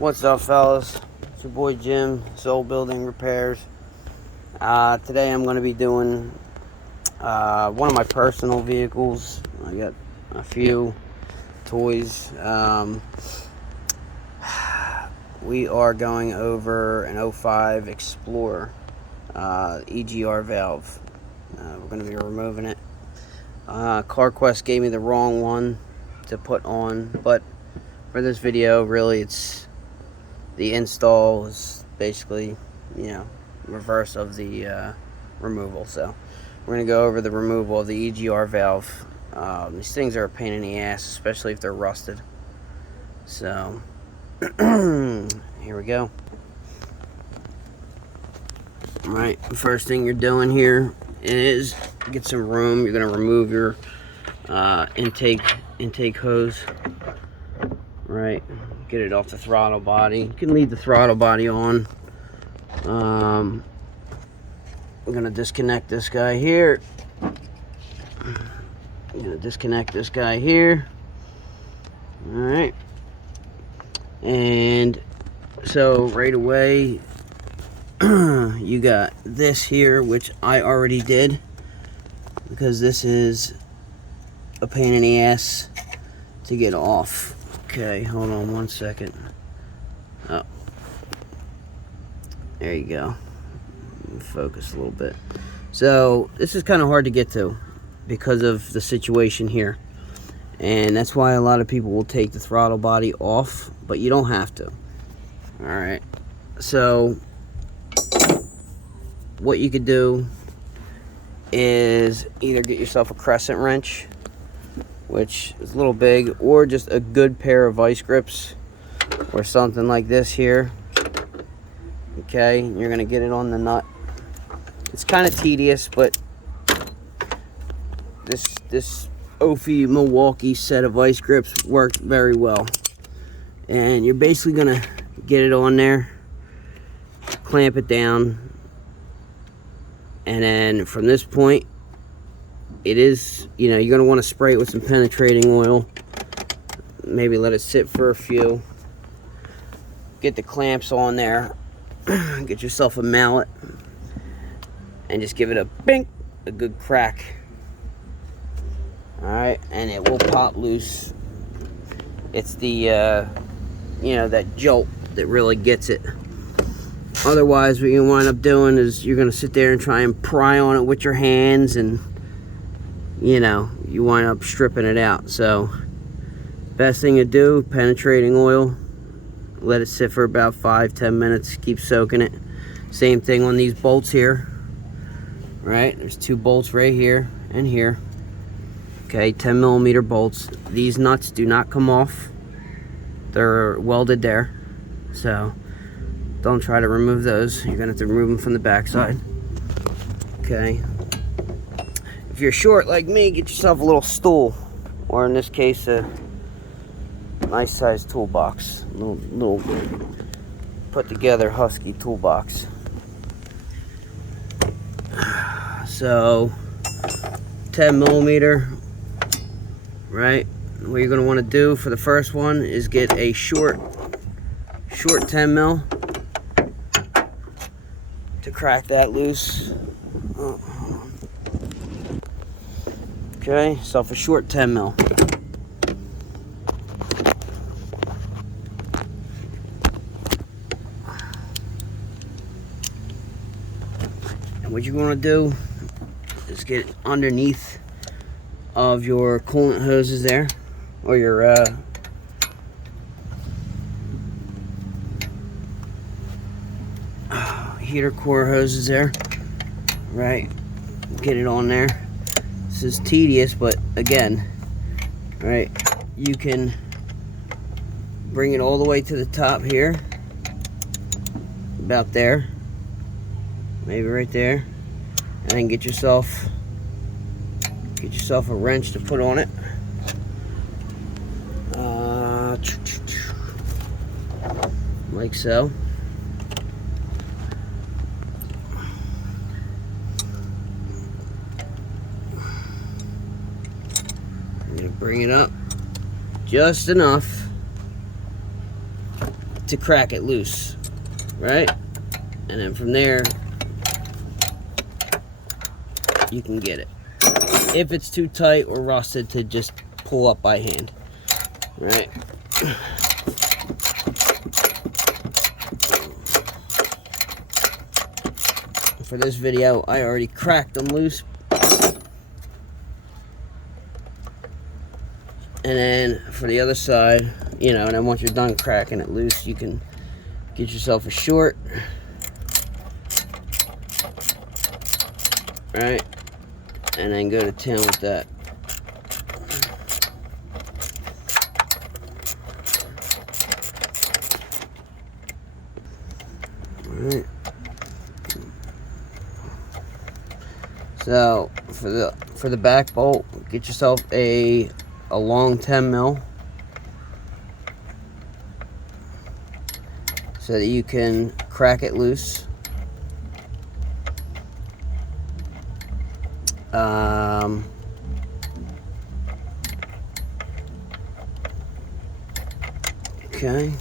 What's up, fellas? It's your boy Jim, Soul Building Repairs. Today I'm going to be doing one of my personal vehicles. I got a few toys. We are going over an 05 Explorer EGR valve. We're going to be removing it. CarQuest gave me the wrong one to put on, but for this video, really, the install is basically, reverse of the removal. So we're going to go over the removal of the EGR valve. These things are a pain in the ass, especially if they're rusted. So here we go. Alright, the first thing you're doing here is get some room. You're going to remove your intake hose. Right, get it off the throttle body. You can leave the throttle body on. I'm gonna disconnect this guy here. All right, and so right away, you got this here, which I already did because this is a pain in the ass to get off. Okay, hold on one second. Oh, there you go. Focus a little bit. So this is kind of hard to get to because of the situation here, and that's why a lot of people will take the throttle body off, but you don't have to. All right, so what you could do is either get yourself a crescent wrench, which is a little big, or just a good pair of vice grips or something like this here. Okay, you're gonna get it on the nut. It's kind of tedious, but this Ophi Milwaukee set of vice grips worked very well. And you're basically gonna get it on there, clamp it down, and then from this point, it is, you're going to want to spray it with some penetrating oil. Maybe let it sit for a few. Get the clamps on there. Get yourself a mallet. And just give it a bink, a good crack. Alright, and it will pop loose. It's the, that jolt that really gets it. Otherwise, what you wind up doing is you're going to sit there and try and pry on it with your hands, and you wind up stripping it out. So best thing to do, penetrating oil, let it sit for about 5-10 minutes, keep soaking it. Same thing on these bolts here. Right, there's two bolts right here and here. Okay, 10mm bolts. These nuts do not come off, they're welded there, so don't try to remove those. You're gonna have to remove them from the backside. Okay, if you're short like me, get yourself a little stool, or in this case, a nice sized toolbox. Little put together husky toolbox. So 10mm, right? What you're going to want to do for the first one is get a short 10mm to crack that loose. Okay, so for short 10mm. And what you're going to do is get underneath of your coolant hoses there, or your heater core hoses there, right? Get it on there. This is tedious, but again, right, you can bring it all the way to the top here, about there, maybe right there, and then get yourself a wrench to put on it. Like so. I'm gonna bring it up just enough to crack it loose, right? And then from there, you can get it. If it's too tight or rusted, to just pull up by hand, right? For this video, I already cracked them loose. And then for the other side, you know, and then once you're done cracking it loose, you can get yourself a short, right? And then go to town with that. Alright. So for the back bolt, get yourself a long 10 mil so that you can crack it loose. Okay.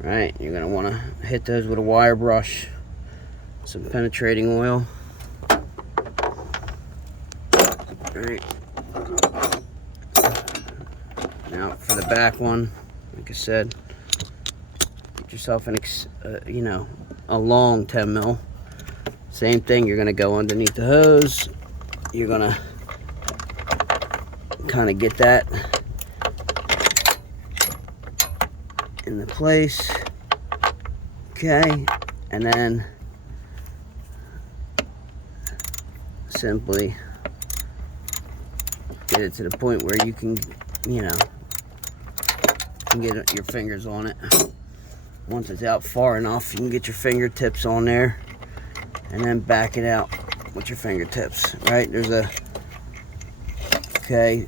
Right, you're gonna want to hit those with a wire brush, some penetrating oil. Alright. Now for the back one, like I said, get yourself an you know, a long 10 mil. Same thing, you're gonna go underneath the hose. You're gonna kind of get that in the place. Okay, and then simply get it to the point where you can, you know, can get your fingers on it. Once it's out far enough, you can get your fingertips on there and then back it out with your fingertips, right? There's a, okay,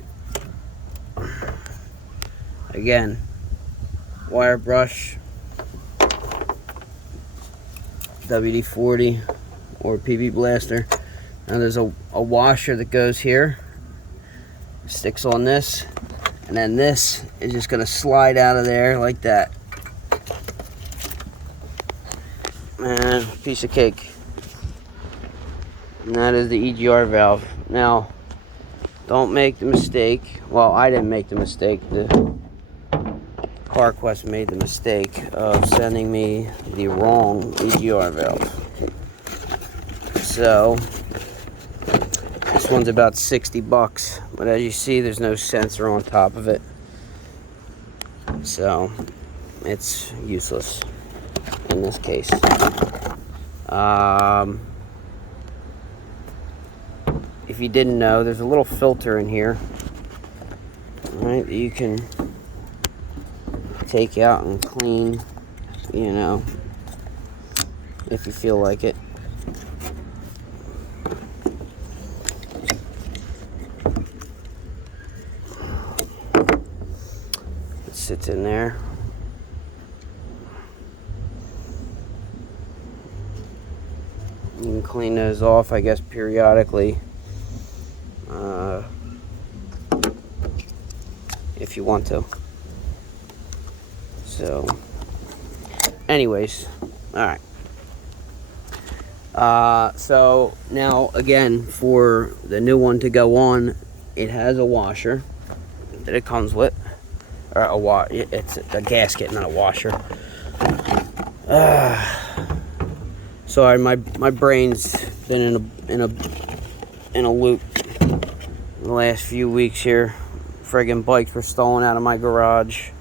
again, wire brush, WD-40 or PB Blaster. Now there's a washer that goes here, sticks on this, and then this is just gonna slide out of there like that. And piece of cake. And that is the EGR valve. Now, don't make the mistake. Well, I didn't make the mistake. The CarQuest made the mistake of sending me the wrong EGR valve. So, this one's about 60 bucks. But as you see, there's no sensor on top of it. So, it's useless in this case. If you didn't know, there's a little filter in here, right, that you can take out and clean, you know, if you feel like it. It sits in there. You can clean those off, I guess, periodically. If you want to. So, anyways, all right. So now again, for the new one to go on, it has a washer that it comes with, or it's a gasket, not a washer. Sorry, my brain's been in a loop in the last few weeks here. Friggin' bikes were stolen out of my garage,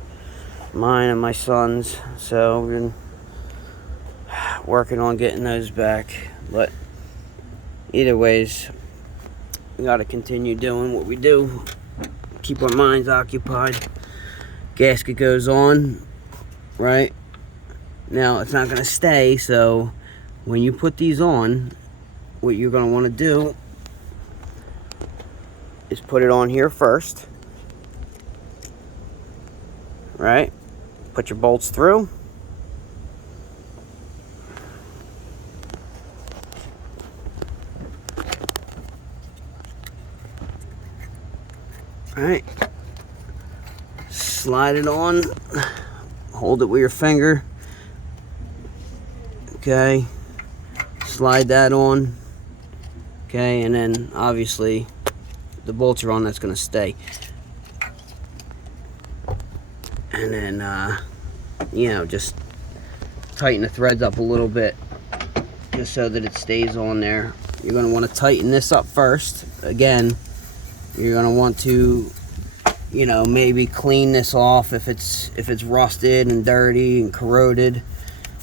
mine and my son's. So we've been working on getting those back. But either ways, we got to continue doing what we do. Keep our minds occupied. Gasket goes on, right? Now it's not going to stay, so when you put these on, what you're going to want to do is put it on here first, right? Put your bolts through. All right. Slide it on. hold it with your finger. Okay, slide that on. Okay, and then obviously the bolts are on, that's going to stay. And then you know, just tighten the threads up a little bit just so that it stays on there. You're going to want to tighten this up first. Again, you're going to want to, you know, maybe clean this off if it's rusted and dirty and corroded.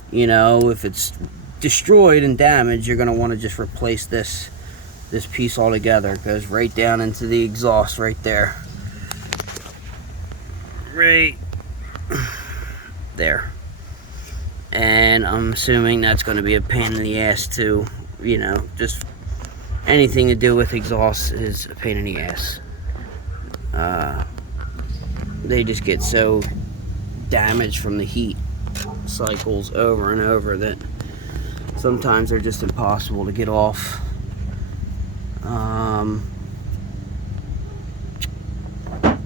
You know, if it's destroyed and damaged, you're going to want to just replace this piece altogether. It goes right down into the exhaust right there. Right there. And I'm assuming that's going to be a pain in the ass too. You know, just anything to do with exhaust is a pain in the ass. They just get so damaged from the heat cycles over and over that sometimes they're just impossible to get off.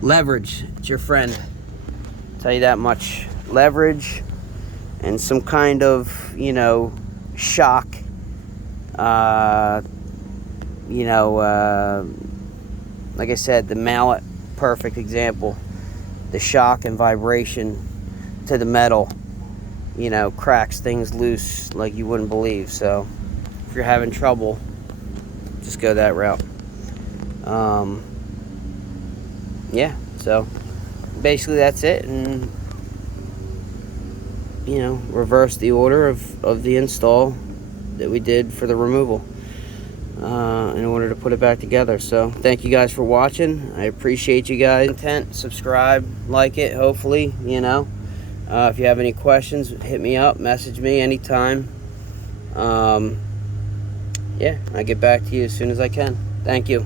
Leverage, it's your friend. I'll tell you that much. Leverage and some kind of, you know, shock. You know, like I said, the mallet, perfect example. The shock and vibration to the metal, you know, cracks things loose like you wouldn't believe. So if you're having trouble, just go that route. Yeah, so basically that's it. And you know, reverse the order of the install that we did for the removal in order to put it back together. So thank you guys for watching. I appreciate you guys. Content, subscribe, like it, hopefully, you know. If you have any questions, hit me up, message me anytime. Yeah, I get back to you as soon as I can. Thank you.